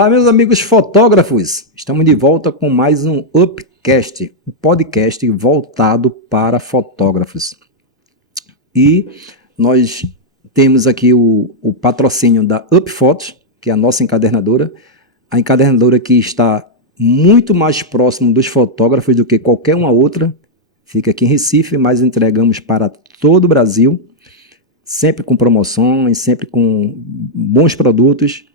Olá, meus amigos fotógrafos! Estamos de volta com mais um Upcast, um podcast voltado para fotógrafos. E nós temos aqui o patrocínio da UpFotos, que é a nossa encadernadora. A encadernadora que está muito mais próximo dos fotógrafos do que qualquer uma outra. Fica aqui em Recife, mas entregamos para todo o Brasil, sempre com promoções, sempre com bons produtos.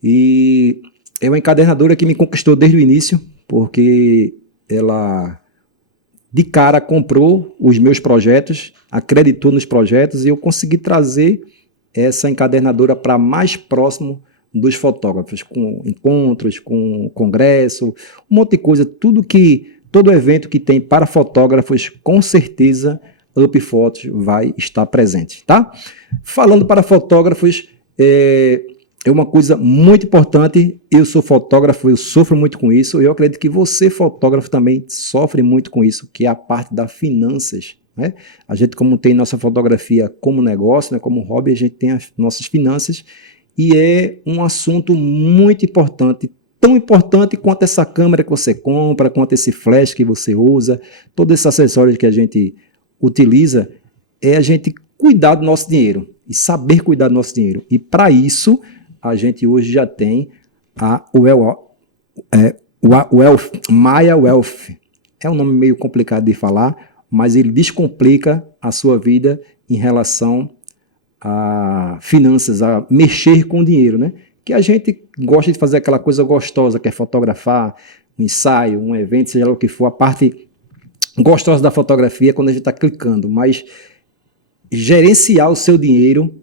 E é uma encadernadora que me conquistou desde o início, porque ela de cara comprou os meus projetos, acreditou nos projetos e eu consegui trazer essa encadernadora para mais próximo dos fotógrafos, com encontros, com congresso, um monte de coisa, todo evento que tem para fotógrafos, com certeza UpFotos vai estar presente, tá? Falando para fotógrafos, é uma coisa muito importante. Eu sou fotógrafo, eu sofro muito com isso. Eu acredito que você, fotógrafo, também sofre muito com isso, que é a parte das finanças, né? A gente, como tem nossa fotografia como negócio, né, como hobby, a gente tem as nossas finanças e é um assunto muito importante, tão importante quanto essa câmera que você compra, quanto esse flash que você usa, todos esses acessórios que a gente utiliza, é a gente cuidar do nosso dinheiro e saber cuidar do nosso dinheiro. E para isso, a gente hoje já tem a Maya Wealth. É um nome meio complicado de falar, mas ele descomplica a sua vida em relação a finanças, a mexer com o dinheiro, né? Que a gente gosta de fazer aquela coisa gostosa, que é fotografar, um ensaio, um evento, seja lá o que for, a parte gostosa da fotografia é quando a gente está clicando, mas gerenciar o seu dinheiro,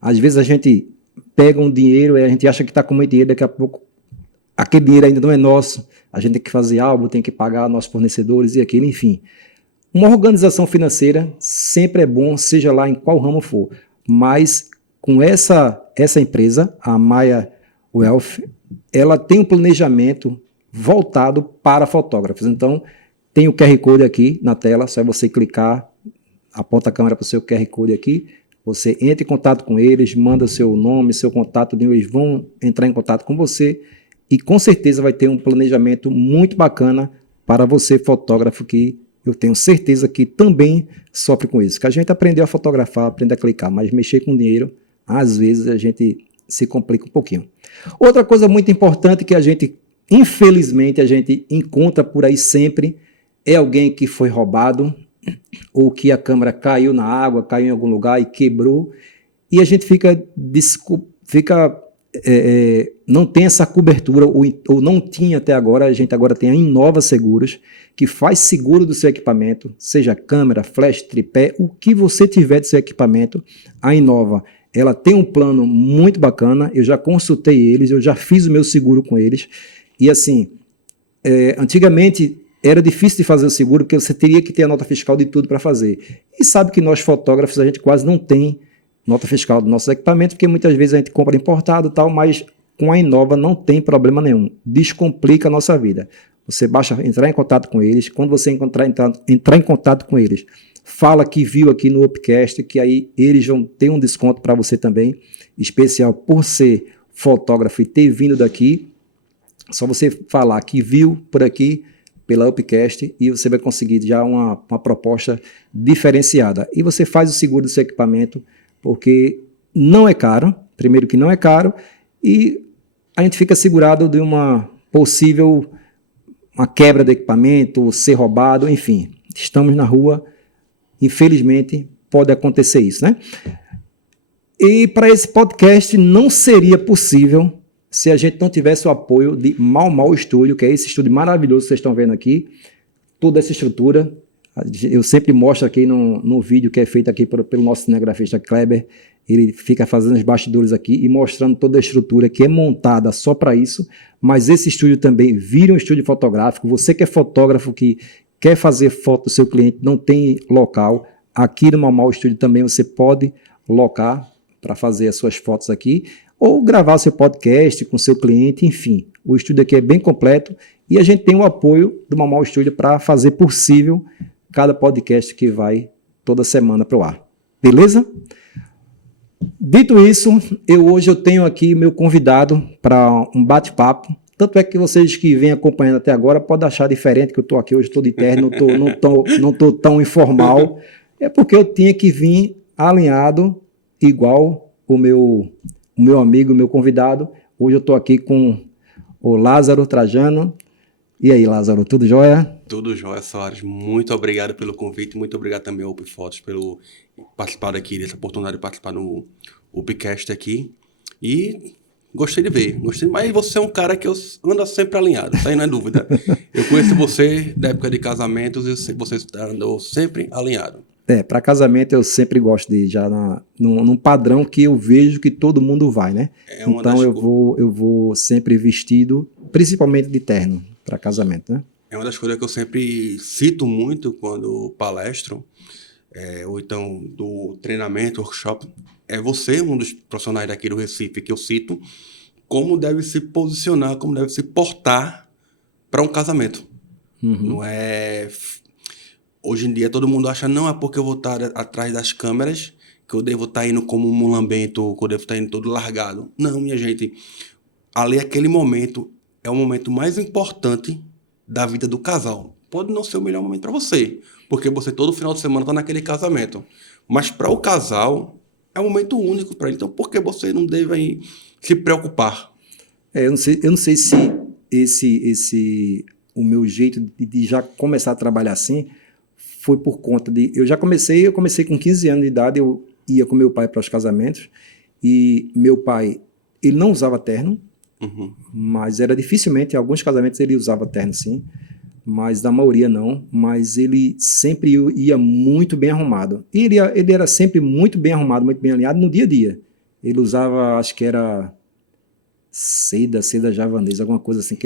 às vezes a gente pega um dinheiro e a gente acha que está com muito dinheiro, daqui a pouco aquele dinheiro ainda não é nosso, a gente tem que fazer algo, tem que pagar nossos fornecedores e aquilo, enfim. Uma organização financeira sempre é bom, seja lá em qual ramo for, mas com essa empresa, a Maya Wealth, ela tem um planejamento voltado para fotógrafos. Então, tem o QR Code aqui na tela, só é você clicar, aponta a câmera para o seu QR Code aqui, você entra em contato com eles, manda o seu nome, seu contato, eles vão entrar em contato com você e com certeza vai ter um planejamento muito bacana para você, fotógrafo, que eu tenho certeza que também sofre com isso. Que a gente aprendeu a fotografar, aprende a clicar, mas mexer com dinheiro, às vezes a gente se complica um pouquinho. Outra coisa muito importante que a gente, infelizmente, a gente encontra por aí sempre, é alguém que foi roubado, ou que a câmera caiu na água, caiu em algum lugar e quebrou, e a gente não tem essa cobertura, ou não tinha até agora. A gente agora tem a Innova Seguros, que faz seguro do seu equipamento, seja câmera, flash, tripé, o que você tiver do seu equipamento. A Innova, ela tem um plano muito bacana, eu já consultei eles, eu já fiz o meu seguro com eles, e assim, antigamente era difícil de fazer o seguro, porque você teria que ter a nota fiscal de tudo para fazer. E sabe que nós fotógrafos, a gente quase não tem nota fiscal do nosso equipamento, porque muitas vezes a gente compra importado e tal, mas com a Innova não tem problema nenhum. Descomplica a nossa vida. Você basta entrar em contato com eles. Quando você entrar em contato com eles, fala que viu aqui no Upcast, que aí eles vão ter um desconto para você também, especial por ser fotógrafo e ter vindo daqui. Só você falar que viu por aqui, pela Upcast, e você vai conseguir já uma proposta diferenciada. E você faz o seguro do seu equipamento, porque não é caro, primeiro que não é caro, e a gente fica segurado de uma quebra do equipamento, ser roubado, enfim. Estamos na rua, infelizmente pode acontecer isso, né? E para esse podcast não seria possível se a gente não tivesse o apoio de Mau Estúdio, que é esse estúdio maravilhoso que vocês estão vendo aqui, toda essa estrutura. Eu sempre mostro aqui no vídeo que é feito aqui pelo nosso cinegrafista Kleber, ele fica fazendo os bastidores aqui e mostrando toda a estrutura que é montada só para isso, mas esse estúdio também vira um estúdio fotográfico. Você que é fotógrafo, que quer fazer foto do seu cliente, não tem local, aqui no Mau Estúdio também você pode locar para fazer as suas fotos aqui, ou gravar seu podcast com seu cliente, enfim. O estúdio aqui é bem completo e a gente tem o apoio do Mau Estúdio para fazer possível cada podcast que vai toda semana para o ar. Beleza? Dito isso, hoje eu tenho aqui meu convidado para um bate-papo. Tanto é que vocês que vêm acompanhando até agora podem achar diferente que eu estou aqui hoje, estou de terno, não tô tão informal. É porque eu tinha que vir alinhado, igual o meu amigo, o meu convidado. Hoje eu estou aqui com o Lázaro Trajano. E aí, Lázaro, tudo jóia? Tudo jóia, Soares. Muito obrigado pelo convite, muito obrigado também ao UpFotos pelo participar aqui, dessa oportunidade de participar no UpCast aqui. E gostei de ver, mas você é um cara que anda sempre alinhado, isso aí não é dúvida. Eu conheço você da época de casamentos e você andou sempre alinhado. Para casamento eu sempre gosto de ir já num padrão que eu vejo que todo mundo vai, né? Então eu vou sempre vestido, principalmente de terno, para casamento, né? É uma das coisas que eu sempre cito muito quando palestro, ou então do treinamento, workshop. É você, um dos profissionais daqui do Recife que eu cito, como deve se posicionar, como deve se portar para um casamento. Não é... Hoje em dia todo mundo acha, não é porque eu vou estar atrás das câmeras que eu devo estar indo como um mulambento, que eu devo estar indo todo largado. Não, minha gente. Ali, aquele momento, é o momento mais importante da vida do casal. Pode não ser o melhor momento para você, porque você todo final de semana está naquele casamento. Mas para o casal, é um momento único para ele. Então, por que você não deve se preocupar? Eu não sei se o meu jeito de já começar a trabalhar assim foi por conta de... Eu comecei com 15 anos de idade, eu ia com meu pai para os casamentos, e meu pai, ele não usava terno, mas era dificilmente, em alguns casamentos ele usava terno sim, mas da maioria não, mas ele sempre ia muito bem arrumado. E ele era sempre muito bem arrumado, muito bem alinhado no dia a dia. Ele usava, acho que era seda javanesa, alguma coisa assim,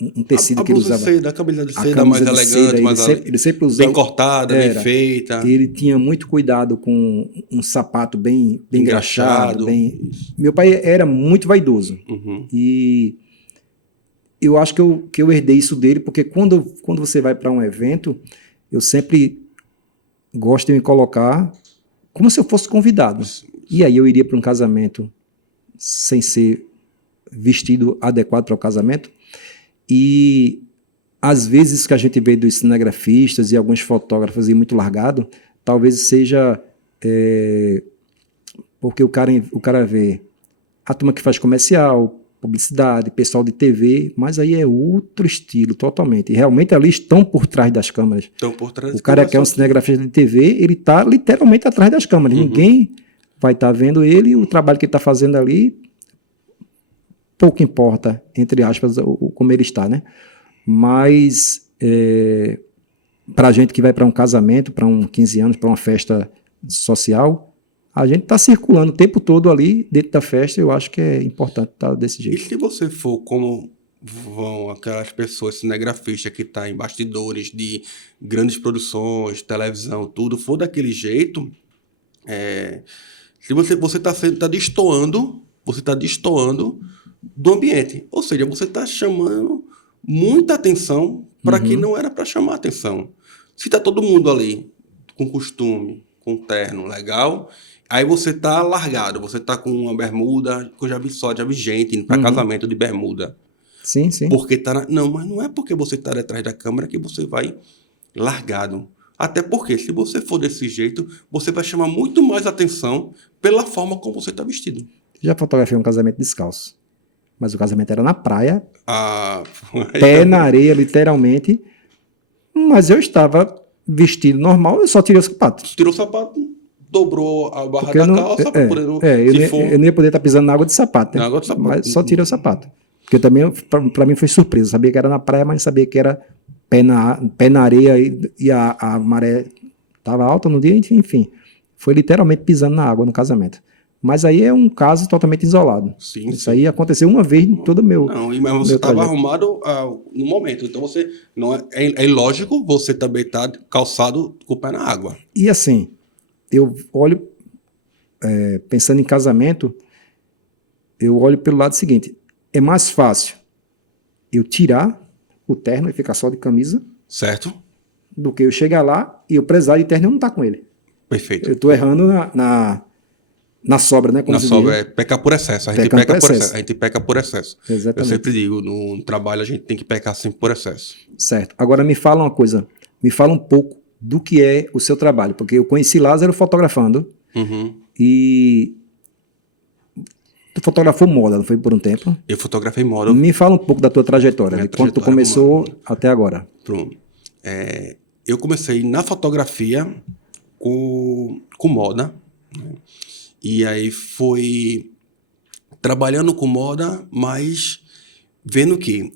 um tecido que ele usava. A camisa de seda mais elegante, ele sempre usava, bem cortada, bem feita. Ele tinha muito cuidado com um sapato bem engraxado. Meu pai era muito vaidoso. E eu acho que eu herdei isso dele, porque quando você vai para um evento, eu sempre gosto de me colocar como se eu fosse convidado. E aí eu iria para um casamento sem ser vestido adequado para o casamento. E às vezes que a gente vê dos cinegrafistas e alguns fotógrafos muito largado, talvez seja porque o cara vê a turma que faz comercial, publicidade, pessoal de TV, mas aí é outro estilo totalmente. E realmente ali estão por trás das câmeras. Estão por trás. O cara que é um cinegrafista de TV, ele está literalmente atrás das câmeras. Ninguém vai estar vendo ele, o trabalho que ele está fazendo ali, pouco importa, entre aspas, como ele está, né? Mas para a gente que vai para um casamento, para um 15 anos, para uma festa social, a gente está circulando o tempo todo ali dentro da festa. Eu acho que é importante estar desse jeito. E se você for como vão aquelas pessoas cinegrafistas que estão em bastidores de grandes produções, televisão, tudo, for daquele jeito, se você está destoando, você está destoando do ambiente. Ou seja, você está chamando muita atenção para que não era para chamar atenção. Se está todo mundo ali com costume, com terno legal, aí você está largado, você está com uma bermuda, que eu já vi gente indo para casamento de bermuda. Sim, sim. Porque tá não, mas não é porque você está atrás da câmera que você vai largado. Até porque, se você for desse jeito, você vai chamar muito mais atenção pela forma como você está vestido. Já fotografei um casamento descalço. Mas o casamento era na praia, pé na areia, literalmente. Mas eu estava vestido normal, eu só tirei o sapato. Tirou o sapato, dobrou a barra da calça para poder... Eu não ia poder estar pisando na água de sapato, né? Água de sapato. Mas só tirei o sapato. Porque também, para mim, foi surpresa. Eu sabia que era na praia, mas não sabia que era pé na areia e a maré estava alta no dia, enfim. Foi literalmente pisando na água no casamento. Mas aí é um caso totalmente isolado. Sim, Isso aí aconteceu uma vez em todo o meu... Não, mas você estava arrumado no momento. Então, você não é ilógico você também estar calçado com o pé na água. E assim, eu olho... pensando em casamento, eu olho pelo lado seguinte. É mais fácil eu tirar o terno e ficar só de camisa... Certo. Do que eu chegar lá e eu precisar de terno e não estar com ele. Perfeito. Eu estou errando Na sobra, né? Como Na se sobra, diz. pecar por excesso. A gente Pecando peca por por excesso. excesso. A gente peca por excesso. Eu Exatamente. sempre digo, no trabalho a gente tem que pecar sempre por excesso. Certo. Agora me fala uma coisa. Me fala um pouco do que é o seu trabalho. Porque eu conheci Lázaro fotografando Uhum. e tu fotografou moda, não foi por um tempo? Eu fotografei moda. Me fala um pouco da tua trajetória, Minha de quando tu trajetória começou até agora. Pronto. Eu comecei na fotografia com moda, né? E aí foi trabalhando com moda, mas vendo que...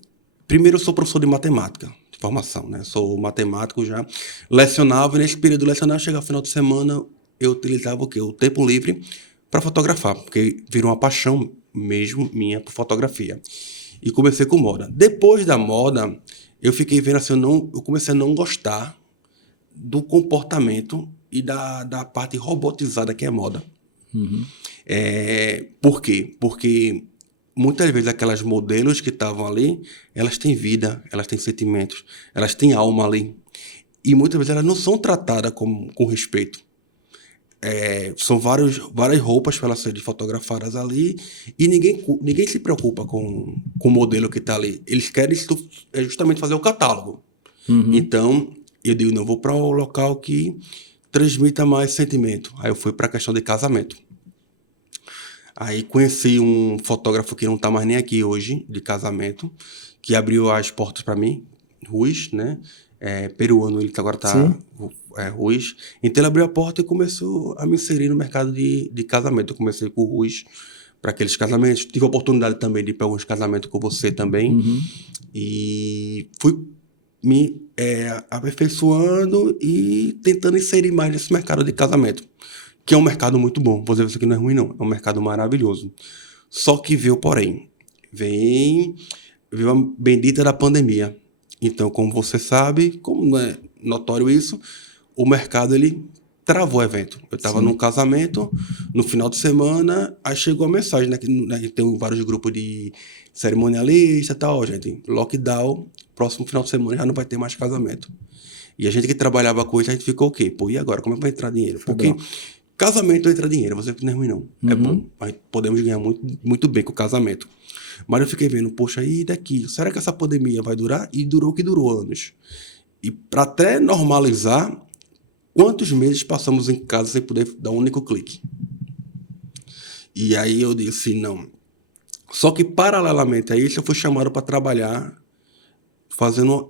Primeiro, eu sou professor de matemática, de formação, né? Sou matemático já. Lecionava, e nesse período lecionava, chegava no final de semana, eu utilizava o quê? O tempo livre para fotografar, porque virou uma paixão mesmo minha por fotografia. E comecei com moda. Depois da moda, eu fiquei vendo assim, eu comecei a não gostar do comportamento e da parte robotizada que é moda. Por quê? Porque muitas vezes aquelas modelos que estavam ali, elas têm vida, elas têm sentimentos, elas têm alma ali. E muitas vezes elas não são tratadas com respeito. São várias roupas para elas serem fotografadas ali e ninguém se preocupa com o modelo que está ali. Eles querem justamente fazer o catálogo. Então, eu digo, não, vou para um local que transmita mais sentimento. Aí eu fui para a questão de casamento. Aí conheci um fotógrafo que não está mais nem aqui hoje, de casamento, que abriu as portas para mim, Ruiz, né? Peruano, ele agora está Ruiz. Então ele abriu a porta e começou a me inserir no mercado de casamento. Eu comecei com o Ruiz para aqueles casamentos. Tive a oportunidade também de ir para alguns casamentos com você também. E fui me aperfeiçoando e tentando inserir mais nesse mercado de casamento, que é um mercado muito bom. Vou dizer isso aqui não é ruim, não. É um mercado maravilhoso. Só que veio, porém, veio a bendita da pandemia. Então, como você sabe, como não é notório isso, o mercado, ele travou o evento. Eu estava num casamento, no final de semana, aí chegou a mensagem, né, que tem vários grupos de cerimonialista e tal, gente, lockdown, próximo final de semana já não vai ter mais casamento. E a gente que trabalhava com isso, a gente ficou o quê? Pô, e agora? Como é que vai entrar dinheiro? Porque casamento entra dinheiro, você não é ruim não. É bom, mas podemos ganhar muito, muito bem com o casamento. Mas eu fiquei vendo, poxa, e daqui? Será que essa pandemia vai durar? E durou o que durou anos. E para até normalizar, quantos meses passamos em casa sem poder dar um único clique? E aí eu disse, não. Só que paralelamente a isso, eu fui chamado para trabalhar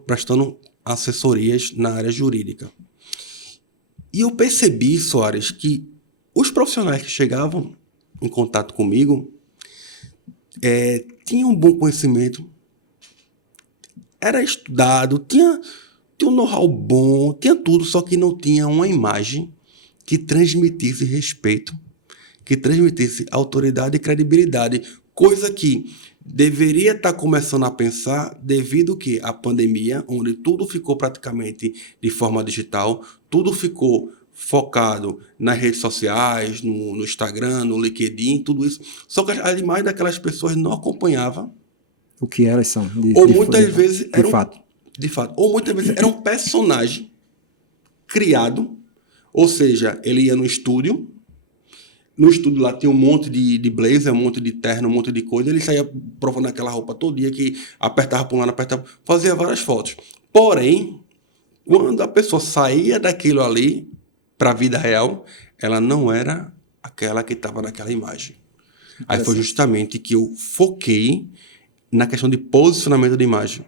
prestando assessorias na área jurídica. E eu percebi, Soares, que os profissionais que chegavam em contato comigo tinham um bom conhecimento, era estudado, tinha um know-how bom, tinha tudo, só que não tinha uma imagem que transmitisse respeito, que transmitisse autoridade e credibilidade, coisa que deveria estar começando a pensar devido que à pandemia, onde tudo ficou praticamente de forma digital, tudo ficou focado nas redes sociais, no Instagram, no LinkedIn, tudo isso. Só que as imagens daquelas pessoas não acompanhavam o que elas são. Ou muitas vezes de fato. De fato. Ou muitas vezes era um personagem criado, ou seja, ele ia no estúdio. No estúdio lá tinha um monte de blazer, um monte de terno, um monte de coisa. Ele saía provando aquela roupa todo dia, que apertava para um lado, apertava, fazia várias fotos. Porém, quando a pessoa saía daquilo ali para a vida real, ela não era aquela que estava naquela imagem. Aí foi justamente que eu foquei na questão de posicionamento de imagem.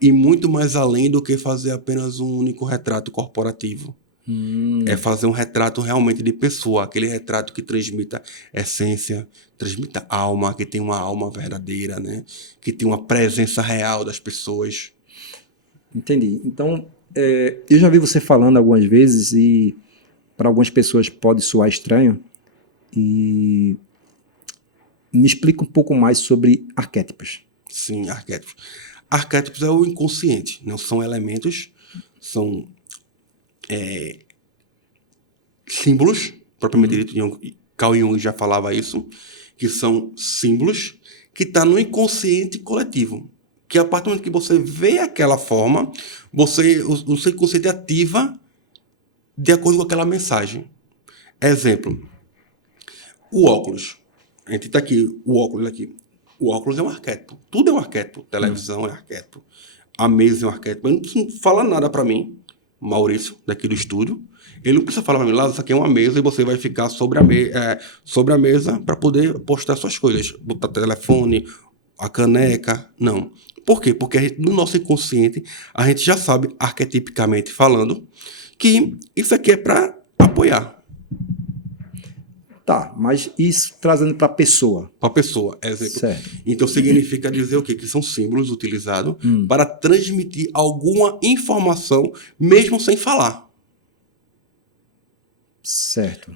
E muito mais além do que fazer apenas um único retrato corporativo. É fazer um retrato realmente de pessoa, aquele retrato que transmita essência, transmita alma, que tem uma alma verdadeira, né? Que tem uma presença real das pessoas. Entendi. Então, eu já vi você falando algumas vezes e para algumas pessoas pode soar estranho. E me explica um pouco mais sobre arquétipos. Sim, arquétipos. Arquétipos é o inconsciente, não são elementos, são símbolos, propriamente dito, Carl Jung já falava isso, que são símbolos que estão no inconsciente coletivo. Que a partir do momento que você vê aquela forma, o seu inconsciente ativa de acordo com aquela mensagem. Exemplo, O óculos. A gente tá aqui, o óculos aqui. O óculos é um arquétipo. Tudo é um arquétipo. Televisão é arquétipo. A mesa é um arquétipo. Ele não precisa falar nada para mim, Maurício, daqui do estúdio. Ele não precisa falar para mim, Lázaro, isso aqui é uma mesa e você vai ficar sobre a mesa para poder postar suas coisas. Botar telefone, a caneca. Não. Por quê? Porque no nosso inconsciente, a gente já sabe, arquetipicamente falando, que isso aqui é para apoiar. Tá, mas isso trazendo para a pessoa. Para a pessoa, exemplo. Certo. Então significa dizer o quê? Que são símbolos utilizados para transmitir alguma informação, mesmo sem falar. Certo.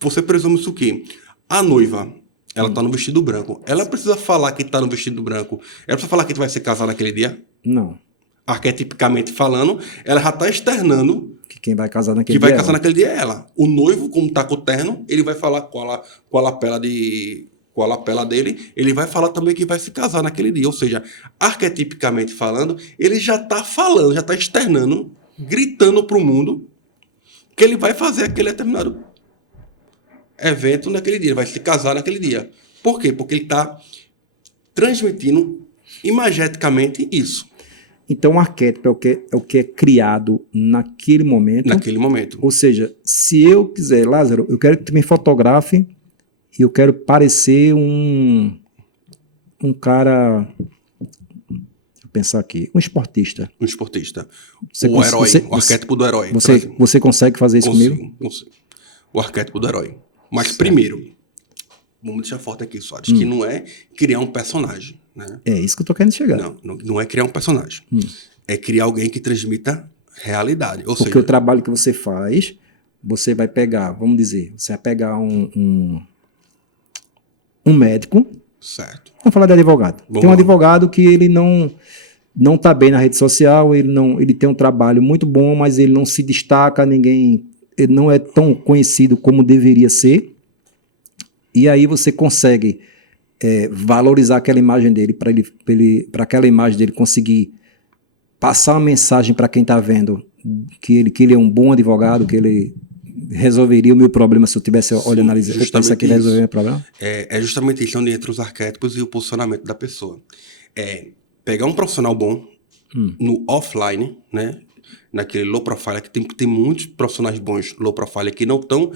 Você presume isso o quê? A noiva, ela está no vestido branco. Ela precisa falar que está no vestido branco. Ela precisa falar que vai se casar naquele dia? Não. Arquetipicamente falando, ela já está externando Que quem vai casar naquele que vai dia é casar ela. naquele dia é ela. O noivo, como tá com o terno, ele vai falar com a lapela dele, ele vai falar também que vai se casar naquele dia. Ou seja, arquetipicamente falando, ele já tá falando, já tá externando, gritando pro mundo que ele vai fazer aquele determinado evento naquele dia, ele vai se casar naquele dia. Por quê? Porque ele tá transmitindo imageticamente isso. Então, o arquétipo é o que é criado naquele momento. Naquele momento. Ou seja, se eu quiser, Lázaro, eu quero que tu me fotografe e eu quero parecer um cara, deixa eu pensar aqui, um esportista. Um esportista. Você O herói, o arquétipo do herói. Você consegue fazer isso comigo? Consigo. O arquétipo do herói. Mas primeiro, vamos deixar forte aqui, Soares, que não é criar um personagem. Né? É isso que eu tô querendo chegar. Não é criar um personagem. É criar alguém que transmita realidade. Ou Porque seja, o trabalho que você faz, você vai pegar, vamos dizer, você vai pegar um médico, certo. vamos falar de advogado. Vamos Tem um lá. advogado que ele não tá bem na rede social, ele tem um trabalho muito bom, mas ele não se destaca, ele não é tão conhecido como deveria ser. E aí você consegue valorizar aquela imagem dele, para aquela imagem dele conseguir passar uma mensagem para quem está vendo que ele é um bom advogado, que ele resolveria o meu problema se eu tivesse olhando isso aqui vai resolver o meu problema? É justamente isso onde entra os arquétipos e o posicionamento da pessoa. É pegar um profissional bom no offline, né? Naquele low profile, que tem muitos profissionais bons low profile que não estão,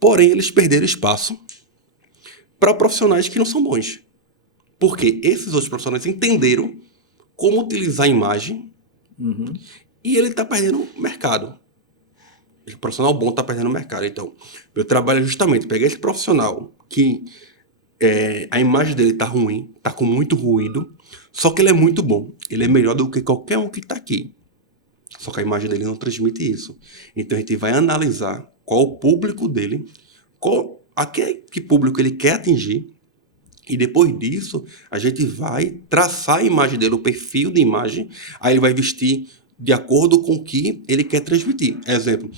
porém eles perderam espaço para profissionais que não são bons. Porque esses outros profissionais entenderam como utilizar a imagem e ele está perdendo mercado. O profissional bom está perdendo mercado. Então, meu trabalho é justamente pegar esse profissional que a imagem dele está ruim, está com muito ruído, só que ele é muito bom. Ele é melhor do que qualquer um que está aqui. Só que a imagem dele não transmite isso. Então, a gente vai analisar qual o público dele, que público ele quer atingir, e depois disso, a gente vai traçar a imagem dele, o perfil de imagem, aí ele vai vestir de acordo com o que ele quer transmitir. Exemplo,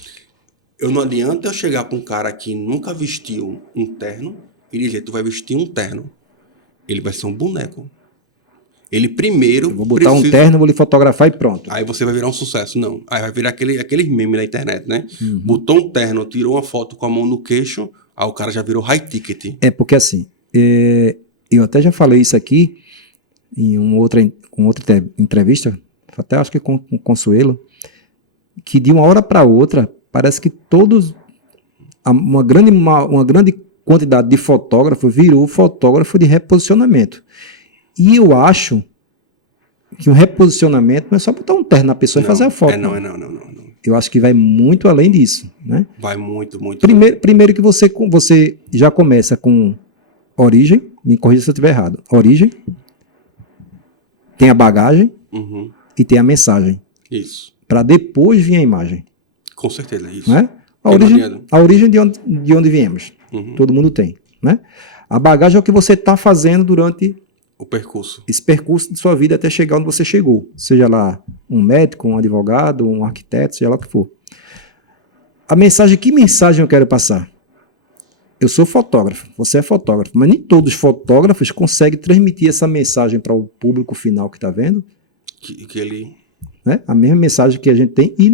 não adianta eu chegar para um cara que nunca vestiu um terno e dizer, tu vai vestir um terno. Ele vai ser um boneco. Ele primeiro... Eu vou botar um terno, vou lhe fotografar e pronto. Aí você vai virar um sucesso. Não. Aí vai virar aquele meme na internet, né? Botou um terno, tirou uma foto com a mão no queixo, aí o cara já virou high ticket. É porque assim, eu até já falei isso aqui em uma outra entrevista, até acho que com o Consuelo, que de uma hora para outra, parece que uma grande quantidade de fotógrafo virou fotógrafo de reposicionamento. E eu acho que o reposicionamento não é só botar um terno na pessoa e fazer a foto. Não. Eu acho que vai muito além disso, né? Vai muito. Primeiro que você já começa com origem, me corrija se eu estiver errado. Origem, tem a bagagem e tem a mensagem. Isso. Para depois vir a imagem. Com certeza, isso. Né? A origem de onde viemos. Todo mundo tem. Né? A bagagem é o que você está fazendo durante o percurso. Esse percurso de sua vida até chegar onde você chegou. Seja lá um médico, um advogado, um arquiteto, seja lá o que for. Que mensagem eu quero passar? Eu sou fotógrafo, você é fotógrafo, mas nem todos os fotógrafos conseguem transmitir essa mensagem para o público final que está vendo. Que ele... Né? A mesma mensagem que a gente tem, e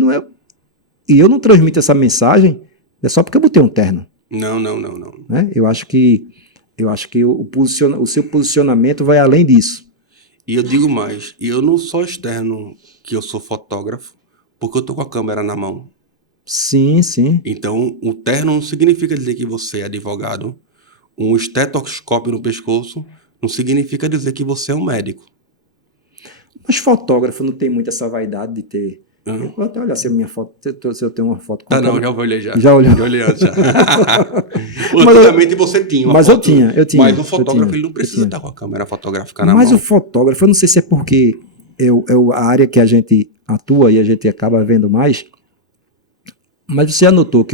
eu não transmito essa mensagem é só porque eu botei um terno. Não. né? Eu acho que o seu posicionamento vai além disso. E eu digo mais, eu não sou externo que eu sou fotógrafo, porque eu tô com a câmera na mão. Sim, sim. Então, o terno não significa dizer que você é advogado. Um estetoscópio no pescoço não significa dizer que você é um médico. Mas fotógrafo não tem muito essa vaidade de ter. Hã? Eu vou até olhar se a minha foto, se eu tenho uma foto com Tá, a não, câmera. já olhei já. Já olhou? Já olhei antes já. Mas Antigamente você tinha uma mas foto. eu tinha. Mas o fotógrafo tinha, ele não eu precisa tinha. estar com a câmera fotográfica na Mas mão. o fotógrafo, eu não sei se é porque a área que a gente atua e a gente acaba vendo mais, mas você anotou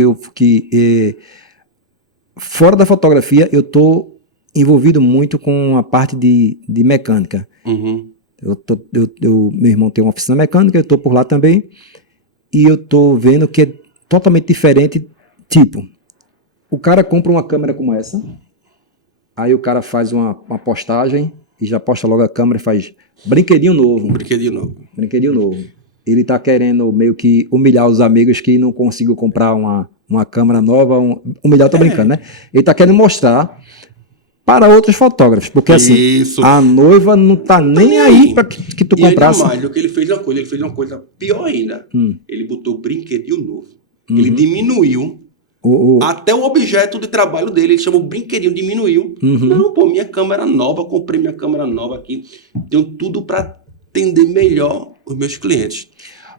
fora da fotografia eu estou envolvido muito com a parte de mecânica. Uhum. Meu irmão tem uma oficina mecânica, eu estou por lá também, e eu estou vendo que é totalmente diferente. Tipo, o cara compra uma câmera como essa, aí o cara faz uma postagem e já posta logo a câmera e faz brinquedinho novo. Brinquedinho novo. Brinquedinho novo. Ele está querendo meio que humilhar os amigos que não conseguiu comprar uma câmera nova. Humilhar, tô brincando, né? Ele está querendo mostrar para outros fotógrafos, porque assim, Isso. a noiva não tá nem aí para que tu E ainda comprasse. mais do que ele fez uma coisa pior ainda. Ele botou brinquedinho novo. Ele diminuiu até o objeto de trabalho dele. Ele chamou brinquedinho, diminuiu. Não, pô, minha câmera nova, comprei minha câmera nova aqui. Tenho tudo para atender melhor os meus clientes.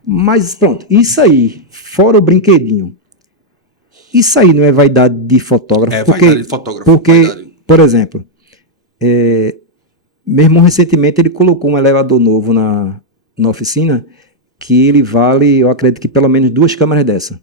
Mas pronto, isso aí, fora o brinquedinho, isso aí não é vaidade de fotógrafo? É porque, vaidade de fotógrafo. Porque, Vaidade. por exemplo, meu irmão recentemente ele colocou um elevador novo na oficina que ele vale, eu acredito que pelo menos 2 câmeras dessa.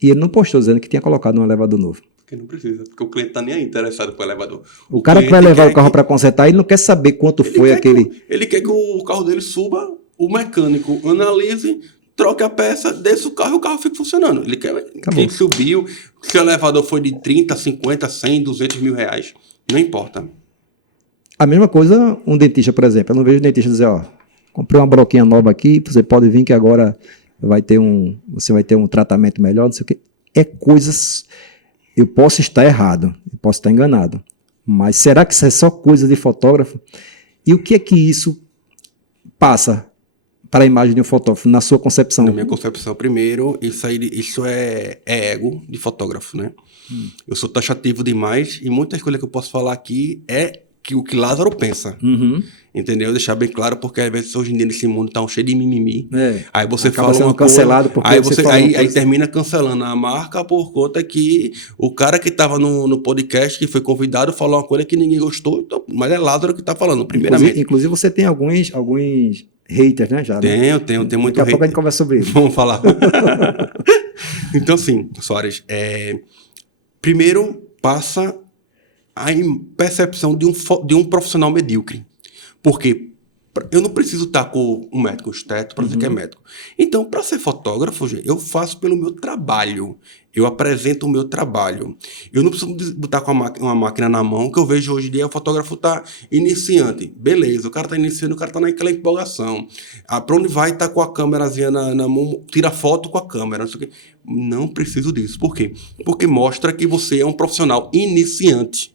E ele não postou dizendo que tinha colocado um elevador novo. Porque não precisa, porque o cliente tá nem aí interessado pro elevador. O cara que vai levar o carro para consertar, ele não quer saber quanto foi aquele... Ele quer que o carro dele suba, o mecânico analise, troque a peça, desça o carro e o carro fica funcionando. Ele quer que ele subiu, se o elevador foi de 30, 50, 100, 200 mil reais. Não importa. A mesma coisa um dentista, por exemplo. Eu não vejo o dentista dizer, ó, comprei uma broquinha nova aqui, você pode vir que agora você vai ter um tratamento melhor, não sei o quê. É coisas... Eu posso estar errado, eu posso estar enganado. Mas será que isso é só coisa de fotógrafo? E o que é que isso passa para a imagem de um fotógrafo, na sua concepção? Na minha concepção, primeiro, isso é ego de fotógrafo, né? Eu sou taxativo demais e muitas coisas que eu posso falar aqui é o que Lázaro pensa. Entendeu? Deixar bem claro, porque às vezes hoje em dia nesse mundo tá cheio de mimimi. Aí você acaba fala uma cancelado coisa, porque aí termina cancelando a marca por conta que o cara que estava no podcast, que foi convidado, falou uma coisa que ninguém gostou, então, mas é Lázaro que tá falando, primeiramente. Inclusive você tem alguns haters, né? Já, Tenho muito Daqui a pouco a gente conversa sobre isso. Vamos falar. Então, assim, Soares, primeiro passa a percepção de um profissional medíocre. Porque eu não preciso estar com um médico esteto para dizer que é médico. Então, para ser fotógrafo, gente, eu faço pelo meu trabalho. Eu apresento o meu trabalho. Eu não preciso botar com uma máquina na mão, que eu vejo hoje em dia o fotógrafo está iniciante. Beleza, o cara está iniciando, o cara está naquela empolgação. Para onde vai, tá com a câmerazinha na mão, tira foto com a câmera. Não sei o quê. Não preciso disso. Por quê? Porque mostra que você é um profissional iniciante.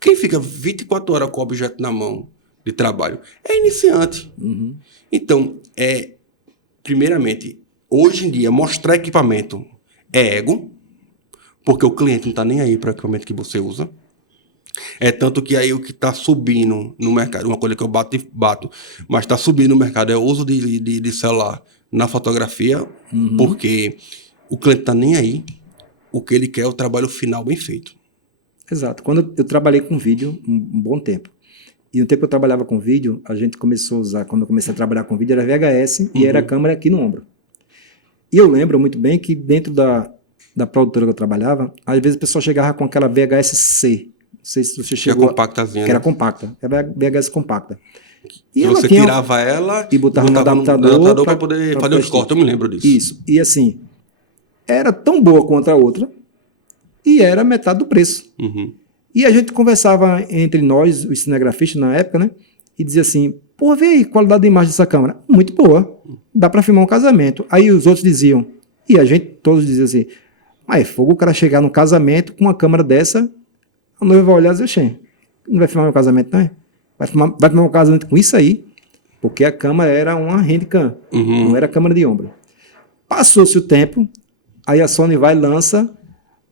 Quem fica 24 horas com o objeto na mão de trabalho é iniciante. Então, primeiramente, hoje em dia, mostrar equipamento é ego, porque o cliente não está nem aí para o equipamento que você usa. É tanto que aí o que está subindo no mercado, uma coisa que eu bato, mas está subindo no mercado é o uso de celular na fotografia, porque o cliente está nem aí, o que ele quer é o trabalho final bem feito. Exato. Quando eu trabalhei com vídeo um bom tempo, e no tempo que eu trabalhava com vídeo, a gente começou a usar, quando eu comecei a trabalhar com vídeo, era VHS e era a câmera aqui no ombro. E eu lembro muito bem que dentro da produtora que eu trabalhava, às vezes o pessoal chegava com aquela VHS-C. Não sei se você chegou... Que é compactazinha. Que era compacta. Era VHS compacta. E você tirava ela e botava no adaptador para poder fazer os cortes. Eu me lembro disso. Isso. E assim, era tão boa quanto a outra e era metade do preço. E a gente conversava entre nós, os cinegrafistas na época, né? E dizia assim, pô, vê aí, qualidade da imagem dessa câmera. Muito boa. Dá para filmar um casamento. Aí os outros diziam, e a gente todos diziam assim, Mas é fogo o cara chegar no casamento com uma câmera dessa, a noiva vai olhar e dizer, "Oxê, não vai filmar meu casamento, não é? Vai filmar meu casamento com isso aí?" Porque a câmera era uma handcam, não era câmera de ombro. Passou-se o tempo, aí a Sony vai e lança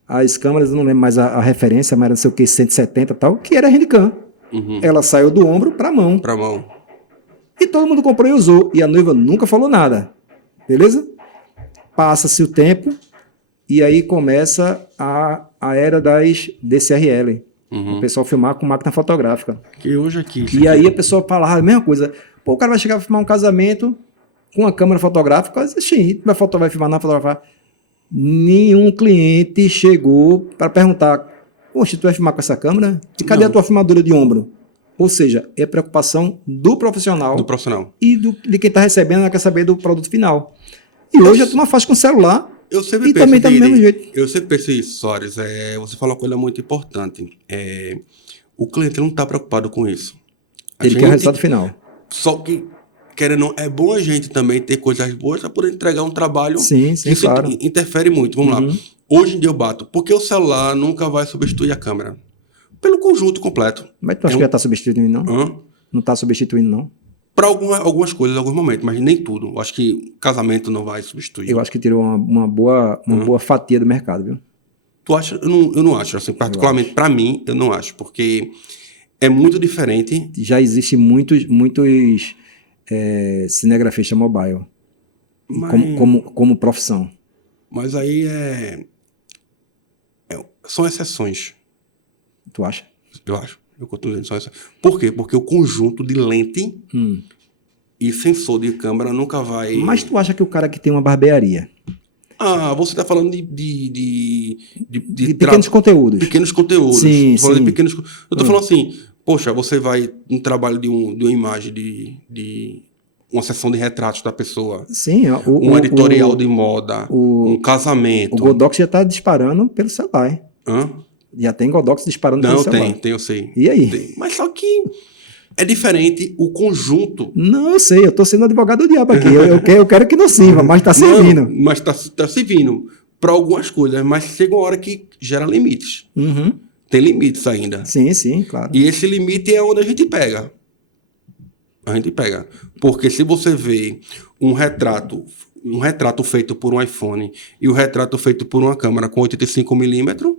as câmeras, eu não lembro mais a referência, mas era não sei o que, 170 e tal, que era handcam. Ela saiu do ombro para a mão. Pra mão. E todo mundo comprou e usou. E a noiva nunca falou nada. Beleza? Passa-se o tempo e aí começa a era das DCRL. O pessoal filmar com máquina fotográfica. Que hoje aqui. E aí a pessoa falava a mesma coisa. Pô, o cara vai chegar a filmar um casamento com uma câmera fotográfica, vai filmar na fotografar. Nenhum cliente chegou para perguntar: poxa, tu vai filmar com essa câmera? E cadê a tua filmadora de ombro? Ou seja, é preocupação do profissional. Do profissional. E de quem está recebendo, ela quer saber do produto final. E hoje a turma faz com celular. Eu sempre E penso também tá do mesmo jeito. Eu sempre penso isso, Soares. Você falou uma coisa muito importante. O cliente não está preocupado com isso. Ele quer o resultado final. Só que, querendo ou não, é bom a gente também ter coisas boas para poder entregar um trabalho Sim, que isso claro. interfere muito. Vamos lá. Hoje em dia eu bato. Porque o celular nunca vai substituir a câmera? Pelo conjunto completo. Mas tu acha que já está substituindo, não? Hã? Não está substituindo, não? Para algumas coisas, alguns momentos, mas nem tudo. Eu acho que casamento não vai substituir. Eu acho que tirou uma boa fatia do mercado, viu? Tu acha? Eu não acho. Assim, particularmente para mim, eu não acho. Porque é muito diferente. Já existe muitos cinegrafistas mobile como profissão. Mas aí são exceções. Tu acha? Eu acho. Eu continuo dizendo só isso. Por quê? Porque o conjunto de lente e sensor de câmera nunca vai... Mas tu acha que o cara que tem uma barbearia... você está falando de pequenos conteúdos. Pequenos conteúdos. Sim, sim. Eu estou falando assim, poxa, você vai um trabalho de uma imagem, de uma sessão de retratos da pessoa. Sim. Um editorial de moda, um casamento. O Godox já está disparando pelo celular, hein? Já tem Godox disparando pelo celular. Tem, eu sei. E aí? Tem. Mas só que é diferente o conjunto. Não, eu sei, eu estou sendo advogado do diabo aqui. Eu quero que não sirva, mas está servindo. Não, mas tá servindo para algumas coisas, mas chega uma hora que gera limites. Tem limites ainda. Sim, claro. E esse limite é onde a gente pega. Porque se você vê um retrato feito por um iPhone e o retrato feito por uma câmera com 85mm,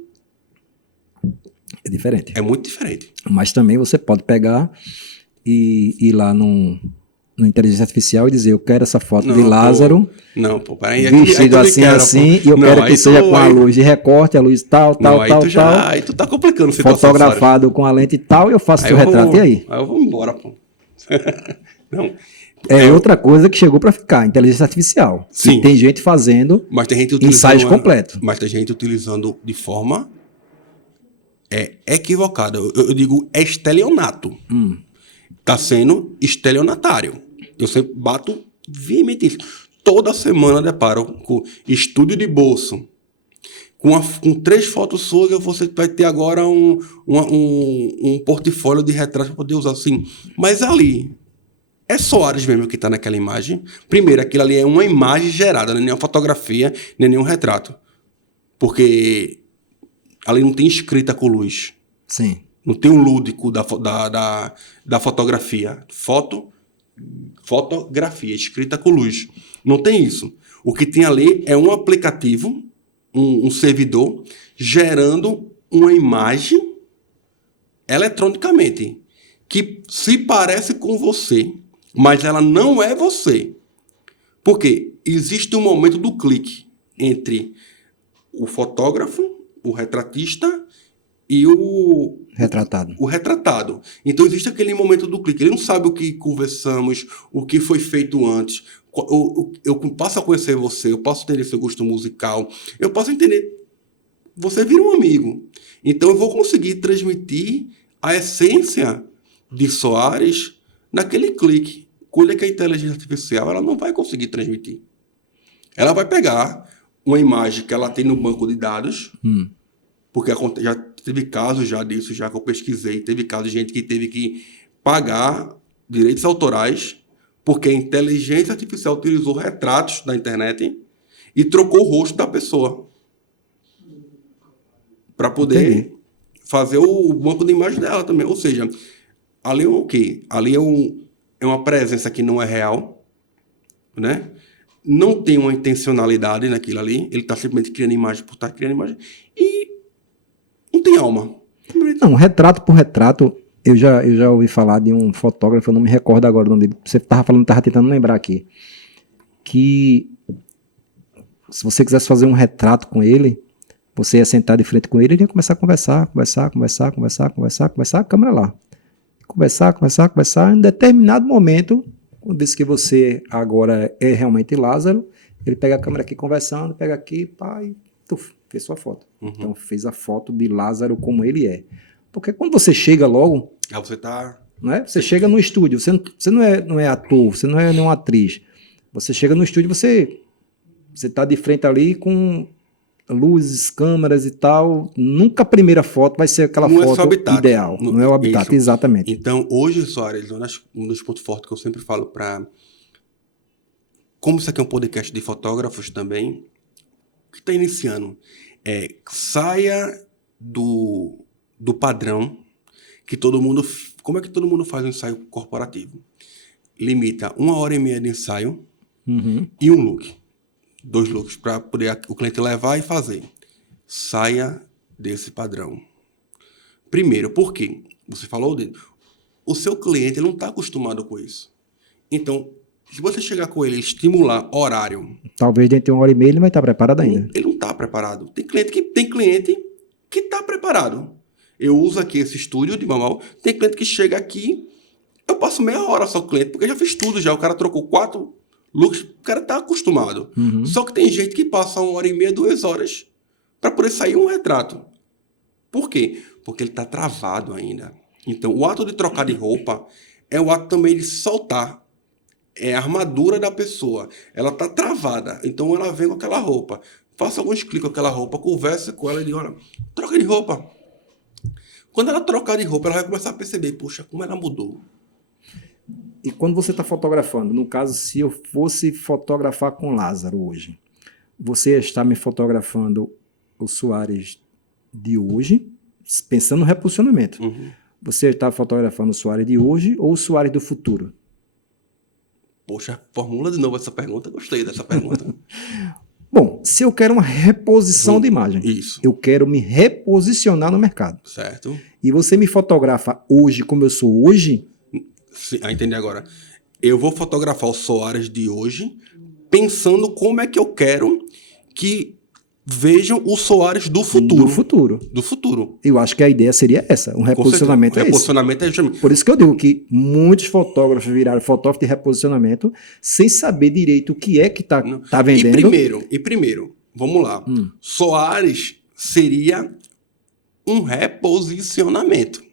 é diferente. É muito diferente. Mas também você pode pegar e ir lá no inteligência artificial e dizer: eu quero essa foto de Lázaro vestido assim, e eu quero que seja com a luz de recorte, a luz tal. Aí tu tá complicando a situação. Fotografado com a lente tal, e eu faço seu retrato. E aí? Aí eu vou embora, pô. Não. Outra coisa que chegou para ficar, inteligência artificial. Sim. E tem gente fazendo ensaios completos. Mas tem gente utilizando de forma equivocada. Eu digo estelionato. Tá sendo estelionatário. Eu sempre bato veemente isso. Toda semana deparo com estúdio de bolso. Com 3 fotos suas, você vai ter agora um portfólio de retratos para poder usar assim. Mas ali, é Soares mesmo que está naquela imagem. Primeiro, aquilo ali é uma imagem gerada, não é nem uma fotografia, nem nenhum retrato. Porque ali não tem escrita com luz. Sim. Não tem o lúdico da fotografia. Fotografia, escrita com luz. Não tem isso. O que tem ali é um aplicativo, um servidor, gerando uma imagem eletronicamente, que se parece com você, mas ela não é você. Porque existe um momento do clique entre o fotógrafo, o retratista e o retratado. Então existe aquele momento do clique. Ele não sabe o que conversamos, o que foi feito antes. Eu passo a conhecer você, eu posso entender seu gosto musical, eu posso entender... Você vira um amigo. Então eu vou conseguir transmitir a essência de Soares naquele clique. Coisa que a inteligência artificial ela não vai conseguir transmitir. Ela vai pegar uma imagem que ela tem no banco de dados, porque já teve casos disso, já que eu pesquisei, teve casos de gente que teve que pagar direitos autorais porque a inteligência artificial utilizou retratos da internet e trocou o rosto da pessoa. para poder Entendi. fazer o banco de imagem dela também. Ou seja, ali é o quê? Ali é uma presença que não é real, né? Não tem uma intencionalidade naquilo ali. Ele está simplesmente criando imagem por estar criando imagem. E não tem alma. Não, retrato por retrato, eu já ouvi falar de um fotógrafo, eu não me recordo agora o nome dele. Você estava falando, estava tentando lembrar aqui. Que se você quisesse fazer um retrato com ele, você ia sentar de frente com ele e ia começar a conversar, a câmera lá. Conversar. Em determinado momento, quando disse que você agora é realmente Lázaro, ele pega a câmera aqui conversando, pega aqui, pá, e fez sua foto. Então fez a foto de Lázaro como ele é. Porque quando você chega logo, Aí você tá... não é? Você chega no estúdio, você não é ator, você não é nenhuma atriz. Você chega no estúdio, você está de frente ali com luzes, câmeras e tal. Nunca a primeira foto vai ser aquela Não é seu foto habitat. ideal. Não é o habitat, Isso. exatamente. Então, hoje, Soares, um dos pontos fortes que eu sempre falo como isso aqui é um podcast de fotógrafos também, que está iniciando, saia do padrão que todo mundo... Como é que todo mundo faz um ensaio corporativo? Limita 1h30 de ensaio e um look. 2 looks para poder o cliente levar e fazer. Saia desse padrão. Primeiro, por quê? Você falou dele. O seu cliente não está acostumado com isso. Então, se você chegar com ele e estimular horário... Talvez dentro de 1h30 ele vai estar preparado ainda. Ele não está preparado. Tem cliente que está preparado. Eu uso aqui esse estúdio de Mamal. Tem cliente que chega aqui, eu passo meia hora só com o cliente, porque eu já fiz tudo já. O cara trocou 4 looks, o cara está acostumado. Só que tem gente que passa 1h30, 2 horas para poder sair um retrato. Por quê? Porque ele está travado ainda. Então, o ato de trocar de roupa é o ato também de soltar. É a armadura da pessoa. Ela está travada. Então, ela vem com aquela roupa. Faça alguns cliques com aquela roupa, converse com ela e diga, olha, troca de roupa. Quando ela trocar de roupa, ela vai começar a perceber, poxa, como ela mudou. E quando você está fotografando, no caso, se eu fosse fotografar com Lázaro hoje, você está me fotografando o Soares de hoje, pensando no reposicionamento. Você está fotografando o Soares de hoje ou o Soares do futuro? Poxa, formula de novo essa pergunta. Gostei dessa pergunta. Bom, se eu quero uma reposição de imagem, Isso. eu quero me reposicionar no mercado. Certo. E você me fotografa hoje como eu sou hoje? Sim, entendi agora. Eu vou fotografar o Soares de hoje pensando como é que eu quero que vejam o Soares do futuro. Do futuro. Do futuro. Eu acho que a ideia seria essa. Um reposicionamento é esse. Reposicionamento é justamente... Por isso que eu digo que muitos fotógrafos viraram fotógrafo de reposicionamento sem saber direito o que é que tá vendendo. E primeiro, vamos lá. Soares seria um reposicionamento.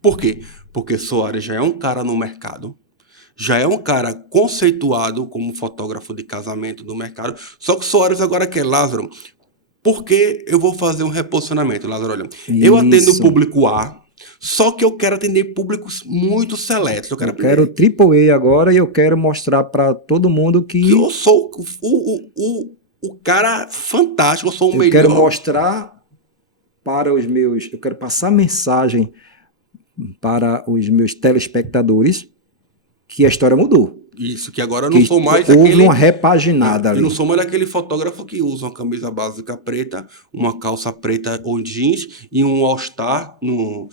Por quê? Porque Soares já é um cara no mercado, já é um cara conceituado como fotógrafo de casamento do mercado, só que Soares agora quer, Lázaro, por que eu vou fazer um reposicionamento? Lázaro, olha, eu atendo o público A, só que eu quero atender públicos muito seletos. Eu quero Triple A agora e eu quero mostrar para todo mundo que eu sou o cara fantástico, eu sou o melhor. Eu quero mostrar para os meus... Eu quero passar mensagem para os meus telespectadores que a história mudou. Isso, que agora eu não sou mais houve uma repaginada ali. Eu não sou mais aquele fotógrafo que usa uma camisa básica preta, uma calça preta ou jeans e um all-star no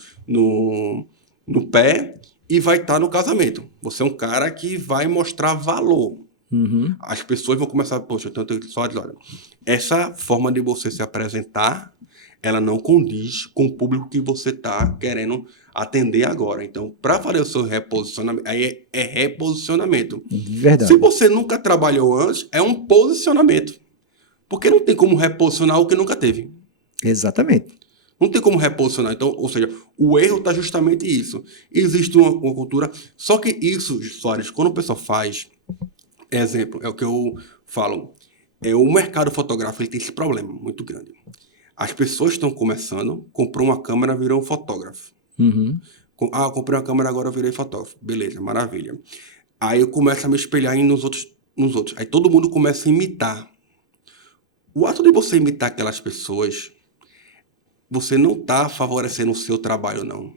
pé e vai estar no casamento. Você é um cara que vai mostrar valor. As pessoas vão começar, poxa, tanto só de olha, essa forma de você se apresentar, ela não condiz com o público que você está querendo atender agora. Então, para fazer o seu reposicionamento, aí é reposicionamento. Verdade. Se você nunca trabalhou antes, é um posicionamento. Porque não tem como reposicionar o que nunca teve. Exatamente. Não tem como reposicionar. Então, ou seja, o erro está justamente isso. Existe uma cultura... Só que isso, Soares, quando o pessoal faz... Exemplo, é o que eu falo. O mercado fotográfico ele tem esse problema muito grande. As pessoas estão começando, comprou uma câmera, virou um fotógrafo. Eu comprei uma câmera, agora eu virei fotógrafo. Beleza, maravilha. Aí eu começo a me espelhar nos outros. Aí todo mundo começa a imitar. O ato de você imitar aquelas pessoas você não está favorecendo o seu trabalho, não.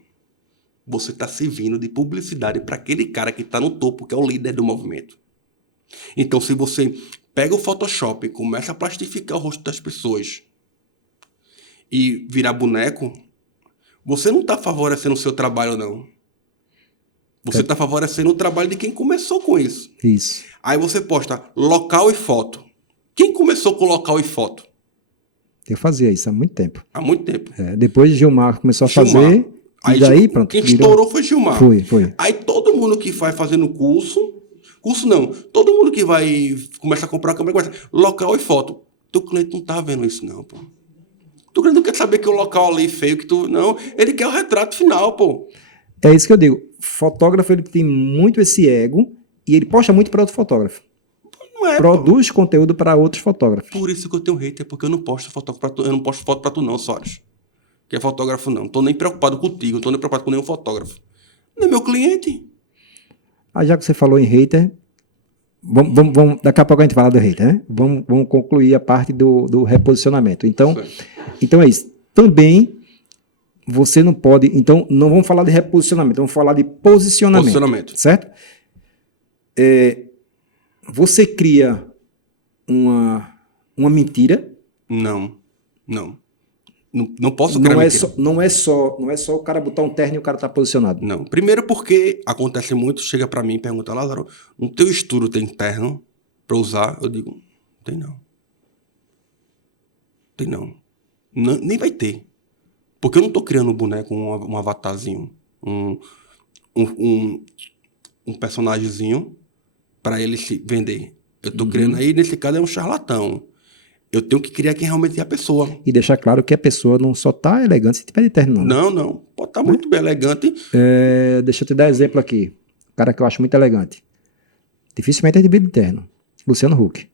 Você está servindo de publicidade para aquele cara que está no topo, que é o líder do movimento. Então, se você pega o Photoshop e começa a plastificar o rosto das pessoas e virar boneco, você não está favorecendo o seu trabalho, não. Você está favorecendo o trabalho de quem começou com isso. Isso. Aí você posta local e foto. Quem começou com local e foto? Eu fazia isso há muito tempo. Há muito tempo. Depois Gilmar começou a Gilmar. fazer, Aí, e daí pronto. Quem estourou foi Gilmar. Foi. Aí todo mundo que vai fazendo curso não, todo mundo que vai começa a comprar a câmera, começa, local e foto. Teu cliente não tá vendo isso não, pô. Tu cliente não quer saber que o local ali feio que tu... Não, ele quer o retrato final, pô. É isso que eu digo. Fotógrafo, ele tem muito esse ego e ele posta muito para outro fotógrafo. Não é, Produz conteúdo para outros fotógrafos. Por isso que eu tenho hater, porque eu não posto fotógrafo pra tu, eu não posto foto pra tu não, Soares. Que é fotógrafo não. Tô nem preocupado contigo, não tô nem preocupado com nenhum fotógrafo. Não é meu cliente. Já que você falou em hater, vamos, daqui a pouco a gente fala do hater, né? Vamos concluir a parte do reposicionamento. Então é isso. Também você não pode... Então, não vamos falar de reposicionamento, vamos falar de posicionamento. Certo? Você cria uma mentira. Não posso criar mentira. Não é só o cara botar um terno e o cara tá posicionado. Não. Primeiro porque acontece muito, chega pra mim e pergunta, Lázaro, no teu estudo tem terno pra usar? Eu digo, tem não. Tem não. Nem vai ter. Porque eu não tô criando um boneco, um avatarzinho, um personagemzinho pra ele se vender. Eu tô criando aí, nesse caso, é um charlatão. Eu tenho que criar quem realmente é a pessoa. E deixar claro que a pessoa não só tá elegante se tiver de terno, não. Não. Pode estar muito bem elegante. Deixa eu te dar exemplo aqui. Um cara que eu acho muito elegante. Dificilmente é de vir de terno. Luciano Huck.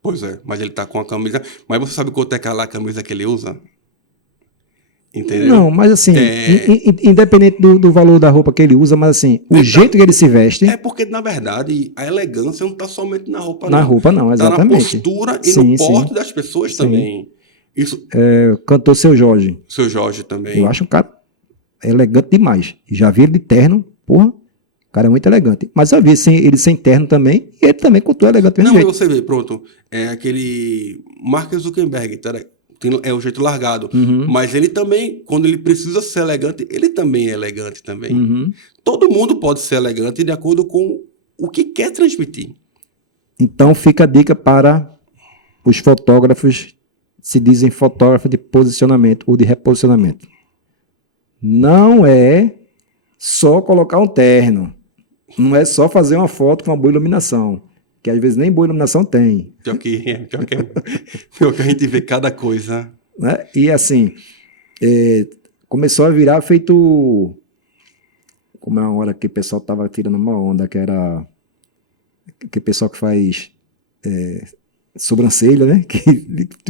Pois é, mas ele tá com a camisa... Mas você sabe quanto é aquela camisa que ele usa? Entendeu? Não, mas assim, independente do valor da roupa que ele usa, mas assim, o jeito que ele se veste... É porque, na verdade, a elegância não tá somente na roupa, não. Na roupa, não, exatamente. Tá na postura e no porte das pessoas também. Isso... Cantor Seu Jorge. Seu Jorge também. Eu acho um cara elegante demais. Já vi ele de terno, porra, o cara é muito elegante. Mas eu vi ele sem terno também, e ele também cantou elegante do mesmo jeito. Mas você vê, pronto, é aquele Mark Zuckerberg, é o jeito largado. Mas ele também, quando ele precisa ser elegante, ele também é elegante também. Todo mundo pode ser elegante de acordo com o que quer transmitir. Então fica a dica para os fotógrafos, se dizem fotógrafo de posicionamento ou de reposicionamento. Não é só colocar um terno. Não é só fazer uma foto com uma boa iluminação. Que às vezes nem boa iluminação tem. Pior que a gente vê cada coisa. Né? E assim, começou a virar feito... Como é uma hora que o pessoal estava tirando uma onda, que era... Que o pessoal que faz sobrancelha, né? Que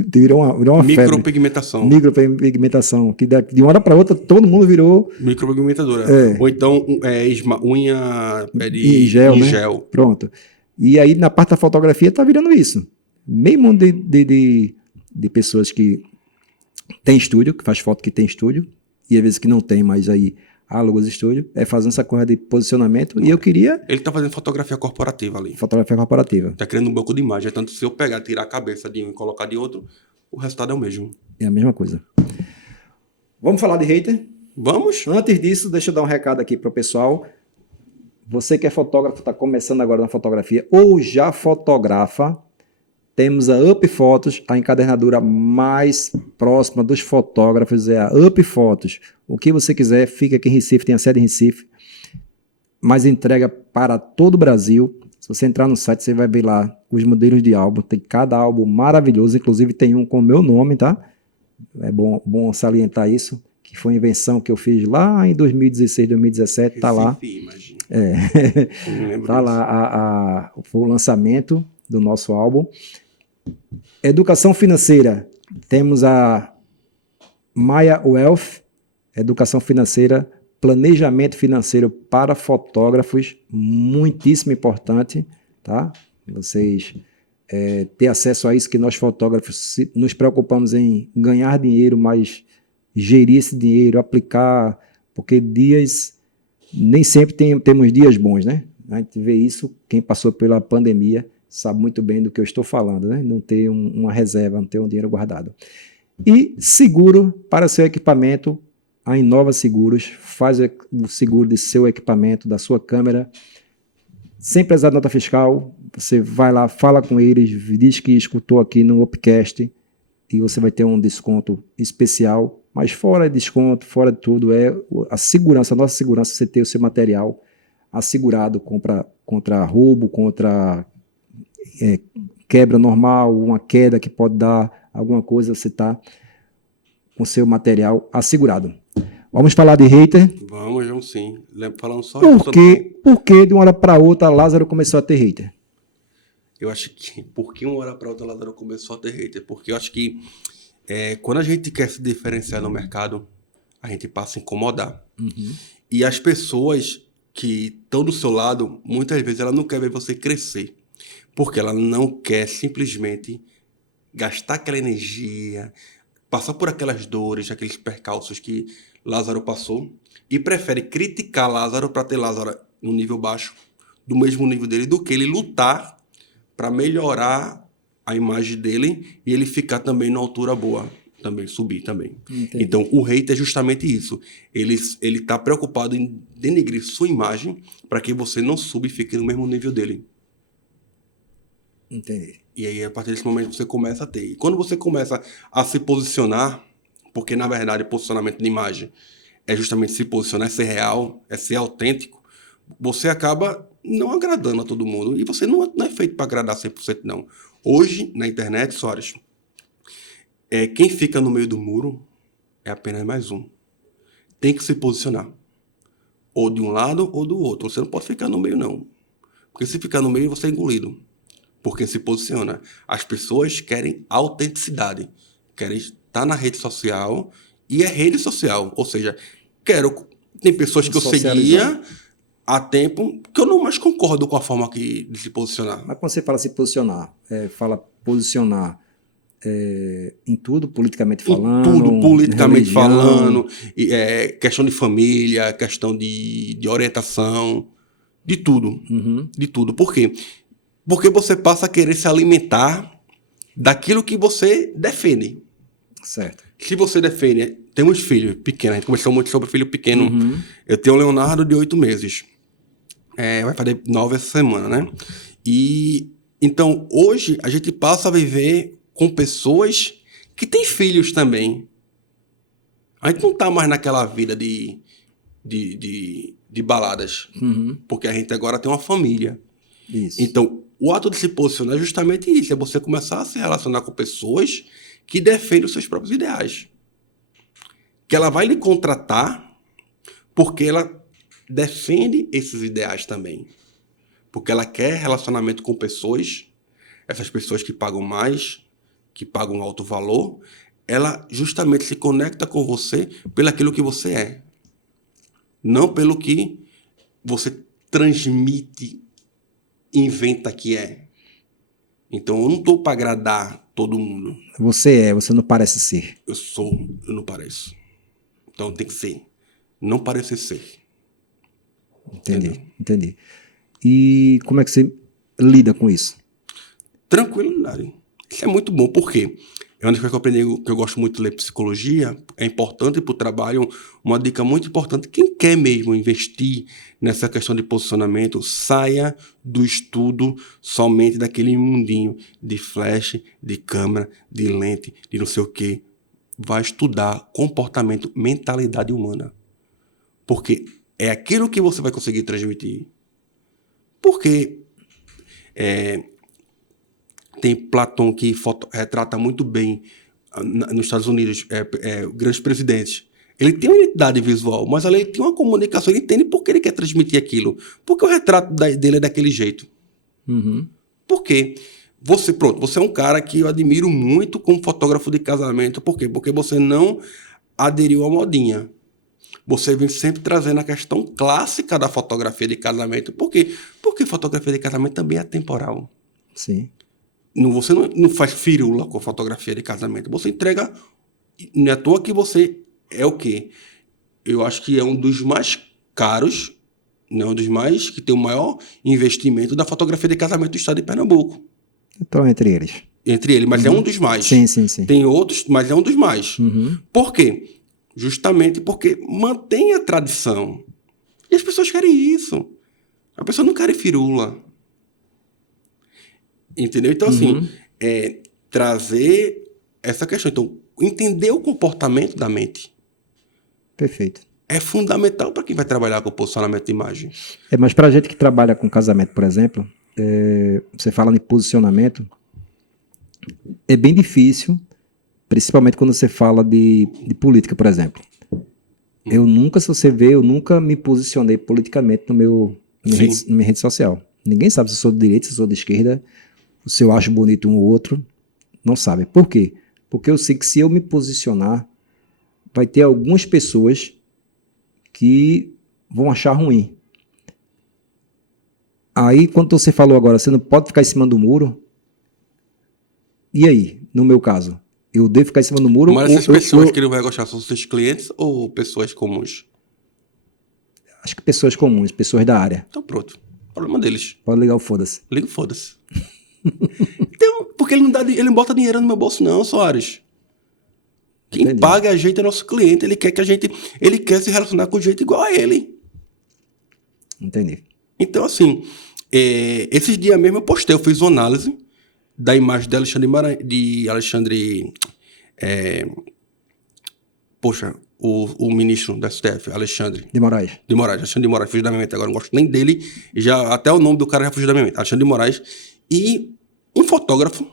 virou uma micropigmentação. Micropigmentação. Que de uma hora para outra todo mundo virou... Micropigmentadora. Ou então unha em gel. Pronto. E aí, na parte da fotografia, está virando isso. Meio mundo de pessoas que tem estúdio, que faz foto que tem estúdio, e às vezes que não tem, mas aí aluga estúdio, fazendo essa coisa de posicionamento. E eu queria... Ele está fazendo fotografia corporativa ali. Fotografia corporativa. Está criando um banco de imagem. Tanto se eu tirar a cabeça de um e colocar de outro, o resultado é o mesmo. É a mesma coisa. Vamos falar de hater? Vamos. Antes disso, deixa eu dar um recado aqui para o pessoal. Você que é fotógrafo, está começando agora na fotografia ou já fotografa, temos a Up Fotos, a encadernadora mais próxima dos fotógrafos é a Up Fotos. O que você quiser, fica aqui em Recife, tem a sede em Recife, mas entrega para todo o Brasil. Se você entrar no site, você vai ver lá os modelos de álbum, tem cada álbum maravilhoso, inclusive tem um com o meu nome, tá? É bom salientar isso, que foi uma invenção que eu fiz lá em 2016, 2017, tá lá. Imagina. Tá lá, foi o lançamento do nosso álbum. Educação financeira, temos a Maya Wealth, educação financeira, planejamento financeiro para fotógrafos, muitíssimo importante, tá? Vocês ter acesso a isso, que nós fotógrafos nos preocupamos em ganhar dinheiro, mas gerir esse dinheiro, aplicar, porque nem sempre temos dias bons, né? A gente vê isso, quem passou pela pandemia sabe muito bem do que eu estou falando, né? Não ter uma reserva, não ter um dinheiro guardado. E seguro para seu equipamento, a Inova Seguros faz o seguro de seu equipamento, da sua câmera, sem precisar de nota fiscal. Você vai lá, fala com eles, diz que escutou aqui no Upcast e você vai ter um desconto especial. Mas fora de desconto, fora de tudo, é a segurança, a nossa segurança, você ter o seu material assegurado contra roubo, contra quebra normal, uma queda que pode dar alguma coisa, você está com seu material assegurado. Vamos falar de hater. Vamos sim. Falando só Por que de uma hora para outra Lázaro começou a ter hater? Eu acho que por que uma hora para outra Lázaro começou a ter hater? Porque eu acho que quando a gente quer se diferenciar no mercado, a gente passa a incomodar. Uhum. E as pessoas que estão do seu lado, muitas vezes ela não quer ver você crescer. Porque ela não quer simplesmente gastar aquela energia, passar por aquelas dores, aqueles percalços que Lázaro passou, e prefere criticar Lázaro para ter Lázaro no nível baixo, do mesmo nível dele, do que ele lutar para melhorar a imagem dele e ele ficar também na altura boa, também subir também. Entendi. Então, o hate é justamente isso. Ele está preocupado em denegrir sua imagem para que você não suba e fique no mesmo nível dele. Entendi. E aí, a partir desse momento, você começa a ter. E quando você começa a se posicionar, porque, na verdade, posicionamento de imagem é justamente se posicionar, é ser real, é ser autêntico, você acaba não agradando a todo mundo. E você não é feito para agradar 100%, não. Hoje, na internet, Soares, quem fica no meio do muro é apenas mais um. Tem que se posicionar. Ou de um lado ou do outro. Você não pode ficar no meio, não. Porque se ficar no meio, você é engolido. Porque se posiciona. As pessoas querem autenticidade. Querem estar na rede social. E é rede social. Ou seja, tem pessoas que eu seguia há tempo que eu não mais concordo com a forma de se posicionar. Mas quando você fala se posicionar, fala posicionar em tudo, politicamente falando? Em tudo, politicamente religião. falando. Questão de família, questão de orientação. De tudo. Uhum. De tudo. Por quê? Porque você passa a querer se alimentar daquilo que você defende. Certo. Se você defende... Temos filhos pequenos. A gente conversou muito sobre filho pequeno. Uhum. Eu tenho o Leonardo de 8 meses. Vai fazer 9 essa semana, né? E então, hoje, a gente passa a viver com pessoas que têm filhos também. A gente não está mais naquela vida de baladas. Uhum. Porque a gente agora tem uma família. Isso. Então, o ato de se posicionar é justamente isso. É você começar a se relacionar com pessoas que defendem os seus próprios ideais. Que ela vai lhe contratar porque ela defende esses ideais também. Porque ela quer relacionamento com pessoas, essas pessoas que pagam mais, que pagam alto valor, ela justamente se conecta com você pelo aquilo que você é. Não pelo que você transmite, inventa que é. Então, eu não estou para agradar todo mundo. Você não parece ser. Eu não pareço. Então, tem que ser. Não parecer ser. Entendi. E como é que você lida com isso? Tranquilidade. Isso é muito bom. Por quê? É uma das coisas que eu aprendi, que eu gosto muito de ler psicologia. É importante para o trabalho. Uma dica muito importante. Quem quer mesmo investir nessa questão de posicionamento, saia do estudo somente daquele mundinho de flash, de câmera, de lente, de não sei o quê. Vai estudar comportamento, mentalidade humana. Porque é aquilo que você vai conseguir transmitir. Porque tem Platão que retrata muito bem nos Estados Unidos, grandes presidentes. Ele tem uma identidade visual, mas ele tem uma comunicação, ele entende por que ele quer transmitir aquilo. Porque o retrato dele é daquele jeito. Uhum. Por quê? Você é um cara que eu admiro muito como fotógrafo de casamento. Por quê? Porque você não aderiu à modinha. Você vem sempre trazendo a questão clássica da fotografia de casamento. Por quê? Porque fotografia de casamento também é atemporal. Sim. Você não faz firula com fotografia de casamento. Você entrega... Não é à toa que você é o quê? Eu acho que é um dos mais caros, né? Um dos mais que tem o maior investimento da fotografia de casamento do estado de Pernambuco. Então, entre eles. Entre eles, mas é um dos mais. Sim, sim, sim. Tem outros, mas é um dos mais. Uhum. Por quê? Justamente porque mantém a tradição. E as pessoas querem isso. A pessoa não quer firula. Entendeu? Então, assim, trazer essa questão. Então, entender o comportamento da mente Perfeito. é fundamental para quem vai trabalhar com posicionamento de imagem. Mas para a gente que trabalha com casamento, por exemplo, você fala em posicionamento, é bem difícil, principalmente quando você fala de política, por exemplo. Eu nunca, se você ver, eu nunca me posicionei politicamente na minha rede social. Ninguém sabe se eu sou de direita, se eu sou de esquerda, se eu acho bonito um ou outro. Não sabe. Por quê? Porque eu sei que se eu me posicionar, vai ter algumas pessoas que vão achar ruim. Aí, quando você falou agora, você não pode ficar em cima do muro. E aí, no meu caso? Eu devo ficar em cima do muro? Mas essas pessoas que não vai gostar são seus clientes ou pessoas comuns? Acho que pessoas comuns, pessoas da área. Então pronto. Problema deles. Pode ligar o foda-se. Liga o foda-se. Então, porque ele não bota dinheiro no meu bolso não, Soares. Quem Entendi. paga a gente é nosso cliente. Ele quer se relacionar com o jeito igual a ele. Entendi. Então, assim, esses dias mesmo eu fiz uma análise da imagem de Alexandre, o ministro da STF, Alexandre De Moraes. Alexandre de Moraes, fugiu da minha mente agora, não gosto nem dele, até o nome do cara já fugiu da minha mente, Alexandre de Moraes, e um fotógrafo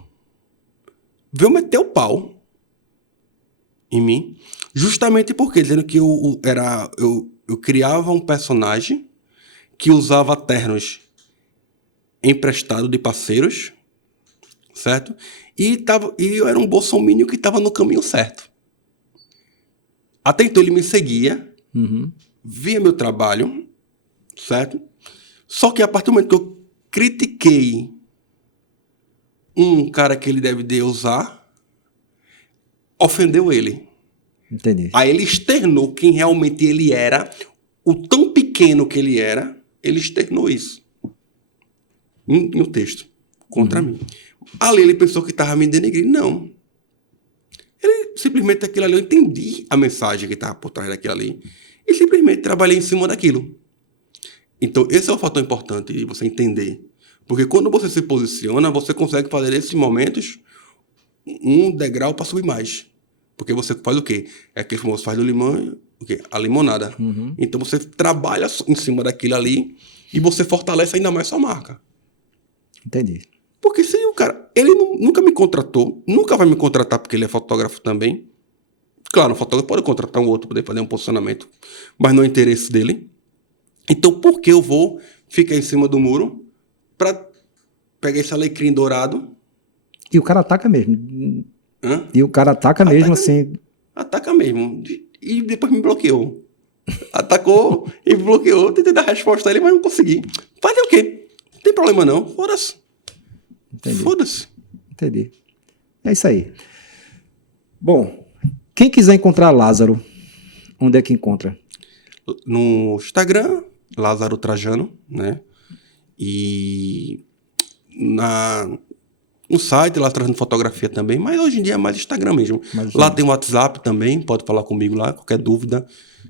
veio meter o pau em mim, justamente porque, dizendo que eu criava um personagem que usava ternos emprestado de parceiros, certo? E eu era um bolsominion que estava no caminho certo. Até então ele me seguia, via meu trabalho, certo? Só que a partir do momento que eu critiquei um cara que ele deve de usar, ofendeu ele. Entendi. Aí ele externou quem realmente ele era, o tão pequeno que ele era, ele externou isso. Em um texto, contra mim. Ali ele pensou que estava me denegrindo. Não. Ele simplesmente aquilo ali, eu entendi a mensagem que estava por trás daquilo ali. E simplesmente trabalhei em cima daquilo. Então, esse é o fator importante de você entender. Porque quando você se posiciona, você consegue fazer nesses momentos um degrau para subir mais. Porque você faz o quê? É aquele famoso faz do limão, o quê? A limonada. Então, você trabalha em cima daquilo ali e você fortalece ainda mais sua marca. Entendi. Porque se o cara, ele nunca me contratou, nunca vai me contratar porque ele é fotógrafo também. Claro, um fotógrafo pode contratar um outro para poder fazer um posicionamento, mas não é interesse dele. Então, por que eu vou ficar em cima do muro para pegar esse alecrim dourado? E o cara ataca mesmo. Hã? E o cara ataca mesmo, assim. Ataca mesmo. E depois me bloqueou. Atacou e me bloqueou. Tentei dar resposta a ele, mas não consegui. Fazer o quê? Não tem problema não. Foda-se. Entendi. Foda-se. Entendi. É isso aí. Bom, quem quiser encontrar Lázaro, onde é que encontra? No Instagram, Lázaro Trajano, né? E no site, lá trazendo fotografia também, mas hoje em dia é mais Instagram mesmo. Lá tem o WhatsApp também, pode falar comigo lá, qualquer dúvida,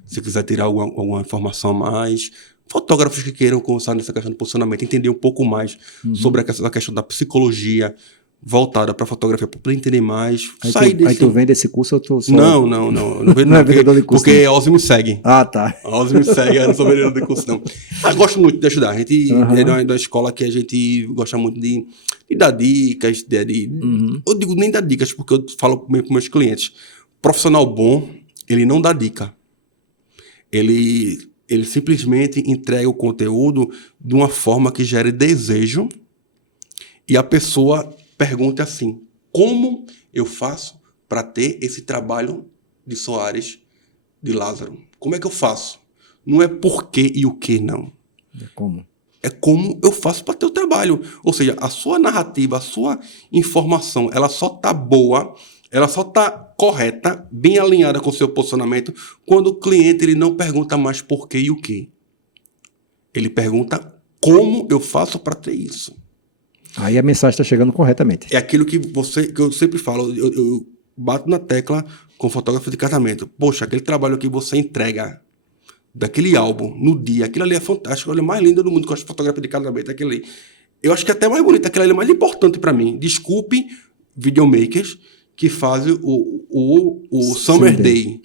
se quiser tirar alguma informação a mais. Fotógrafos que queiram conversar nessa questão do posicionamento, entender um pouco mais sobre a questão da psicologia voltada para fotografia, para poder entender mais. Aí tu vende esse curso ou tu só... Não. Eu não vendo Não é vendedor de curso, porque a Ozzy me segue. Ah, tá. A Ozzy me segue, eu não sou vendedor de curso, não. Mas gosto muito de ajudar. A gente é da escola que a gente gosta muito de dar dicas, eu digo nem dar dicas, porque eu falo para meus clientes. Profissional bom, ele não dá dica. Ele simplesmente entrega o conteúdo de uma forma que gere desejo e a pessoa pergunta assim, como eu faço para ter esse trabalho de Soares, de Lázaro? Como é que eu faço? Não é por quê e o que, não. É como? É como eu faço para ter o trabalho. Ou seja, a sua narrativa, a sua informação, ela só tá boa Ela só está correta, bem alinhada com o seu posicionamento, quando o cliente ele não pergunta mais por quê e o quê. Ele pergunta como eu faço para ter isso. Aí a mensagem está chegando corretamente. É aquilo que eu sempre falo, eu bato na tecla com fotógrafo de casamento. Poxa, aquele trabalho que você entrega daquele álbum no dia, aquilo ali é fantástico, olha, é mais lindo do mundo com as fotografias de casamento, aquele ali. Eu acho que é até mais bonito, aquilo ali é mais importante para mim. Desculpe, videomakers que fazem o Summer Day.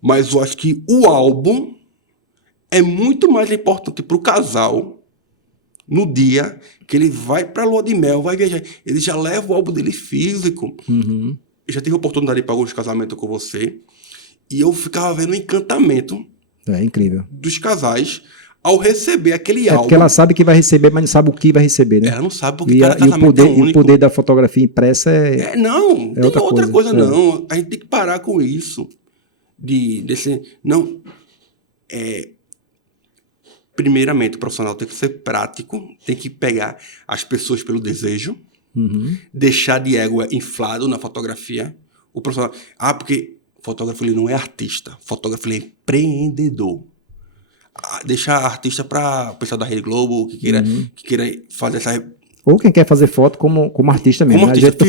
Mas eu acho que o álbum é muito mais importante para o casal no dia que ele vai para a lua de mel, vai viajar. Ele já leva o álbum dele físico. Eu já tive a oportunidade de ir para alguns casamentos com você e eu ficava vendo o encantamento incrível. dos casais ao receber aquele álbum. Porque ela sabe que vai receber, mas não sabe o que vai receber, né? Ela não sabe porque cada casamento é único. E o poder da fotografia impressa não tem outra coisa não. A gente tem que parar com isso. Primeiramente, o profissional tem que ser prático, tem que pegar as pessoas pelo desejo, deixar de ego inflado na fotografia. O profissional... porque o fotógrafo ele não é artista, o fotógrafo ele é empreendedor. Deixar artista para o pessoal da Rede Globo, que queira fazer essa... Ou quem quer fazer foto como artista mesmo. Como artista,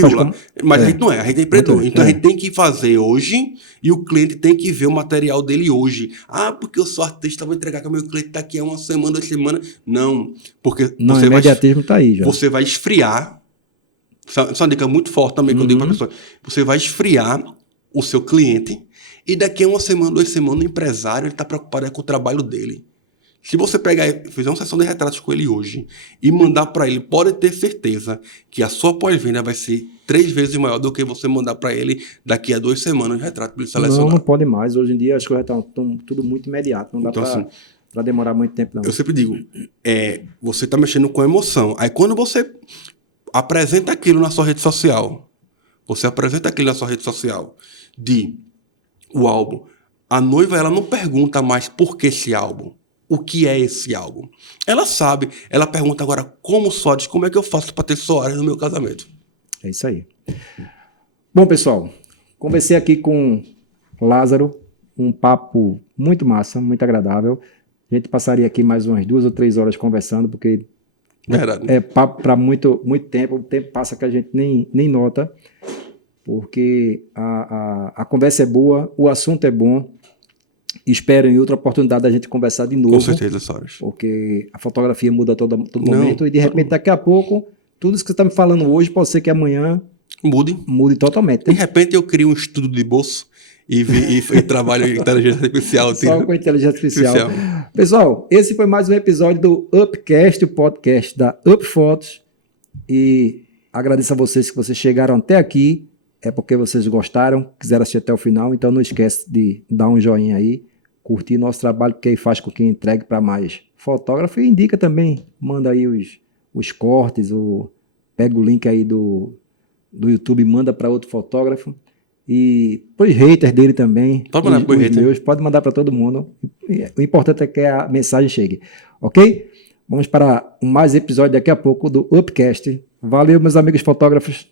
mas a gente não é, a gente é empreendedor. Muito, então a gente tem que fazer hoje e o cliente tem que ver o material dele hoje. Porque eu sou artista, vou entregar com o meu cliente daqui a 1 semana, 2 semanas. Não, porque não, o imediatismo está aí já. Você vai esfriar. Isso é uma dica muito forte também que eu digo para a pessoa. Você vai esfriar o seu cliente e daqui a 1 semana, 2 semanas, o empresário está preocupado com o trabalho dele. Se você pegar e fizer uma sessão de retratos com ele hoje e mandar para ele, pode ter certeza que a sua pós-venda vai ser 3 vezes maior do que você mandar para ele daqui a 2 semanas de retrato para ele selecionar. Não pode mais. Hoje em dia as coisas estão tudo muito imediato. Não dá para demorar muito tempo, não. Eu sempre digo, você está mexendo com emoção. Aí quando você apresenta aquilo na sua rede social, o álbum, a noiva ela não pergunta mais por que esse álbum. O que é esse álbum? Ela sabe, ela pergunta agora como é que eu faço para ter Soares no meu casamento? É isso aí. Bom, pessoal, conversei aqui com Lázaro, um papo muito massa, muito agradável. A gente passaria aqui mais umas 2 ou 3 horas conversando, porque é papo para muito tempo, o tempo passa que a gente nem nota, porque a conversa é boa, o assunto é bom. Espero em outra oportunidade a gente conversar de novo. Com certeza, Soares. Porque a fotografia muda todo momento e de repente daqui a pouco, tudo isso que você está me falando hoje pode ser que amanhã mude totalmente. De repente eu crio um estudo de bolso e trabalho em inteligência artificial. Só com inteligência artificial. Pessoal, esse foi mais um episódio do Upcast, o podcast da Up Fotos. E agradeço a vocês que vocês chegaram até aqui. É porque vocês gostaram, quiseram assistir até o final. Então não esquece de dar um joinha aí, curtir nosso trabalho, porque aí faz com que entregue para mais fotógrafo. E indica também, manda aí os cortes, pega o link aí do YouTube, manda para outro fotógrafo. E os haters dele também. Pode mandar para os haters. Pode mandar para todo mundo. O importante é que a mensagem chegue. Ok? Vamos para mais episódio daqui a pouco do Upcast. Valeu, meus amigos fotógrafos.